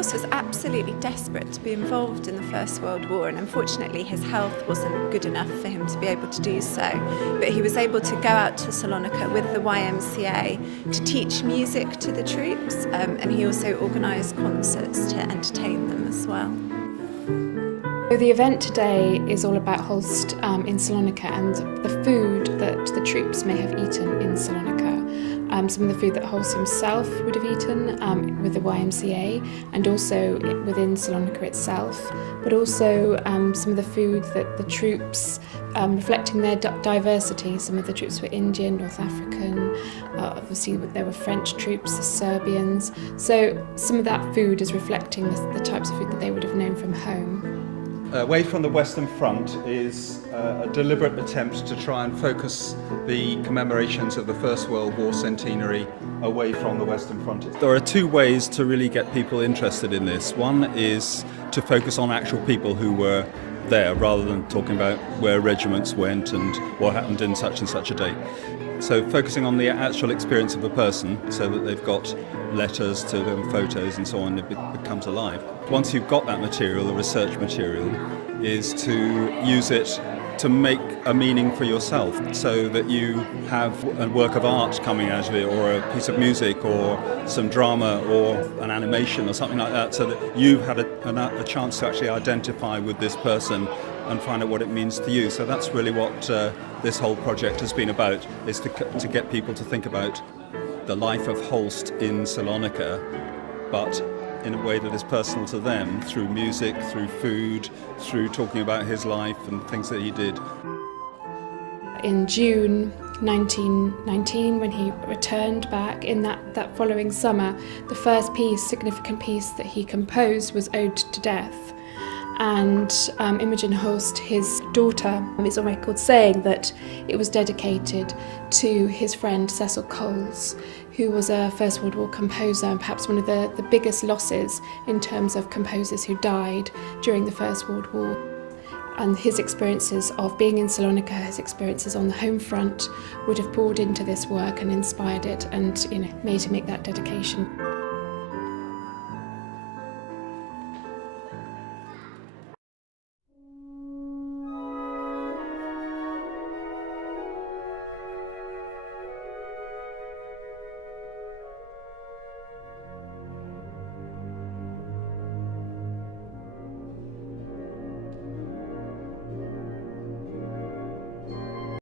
Holst was absolutely desperate to be involved in the First World War, and unfortunately his health wasn't good enough for him to be able to do so. But he was able to go out to Salonika with the YMCA to teach music to the troops, and he also organised concerts to entertain them as well. So the event today is all about Holst in Salonika and the food that the troops may have eaten in Salonika. Some of the food that Holst himself would have eaten with the YMCA and also within Salonika itself, but also some of the food that the troops, reflecting their diversity. Some of the troops were Indian, North African, obviously there were French troops, the Serbians. So some of that food is reflecting the types of food that they would have known from home. Away from the Western Front is a deliberate attempt to try and focus the commemorations of the First World War centenary away from the Western Front. There are two ways to really get people interested in this. One is to focus on actual people who were there rather than talking about where regiments went and what happened in such and such a date. So focusing on the actual experience of a person so that they've got letters to them, photos and so on, it becomes alive. Once you've got that material, the research material, is to use it to make a meaning for yourself so that you have a work of art coming out of it, or a piece of music, or some drama, or an animation or something like that, so that you've had a chance to actually identify with this person and find out what it means to you. So that's really what this whole project has been about, is to get people to think about the life of Holst in Salonika, but in a way that is personal to them, through music, through food, through talking about his life and things that he did. In June 1919, when he returned back in that following summer, the first significant piece that he composed was Ode to Death. And Imogen Holst, his daughter, is on record saying that it was dedicated to his friend Cecil Coles, who was a First World War composer and perhaps one of the biggest losses in terms of composers who died during the First World War. And his experiences of being in Salonika, his experiences on the home front, would have poured into this work and inspired it and made him make that dedication.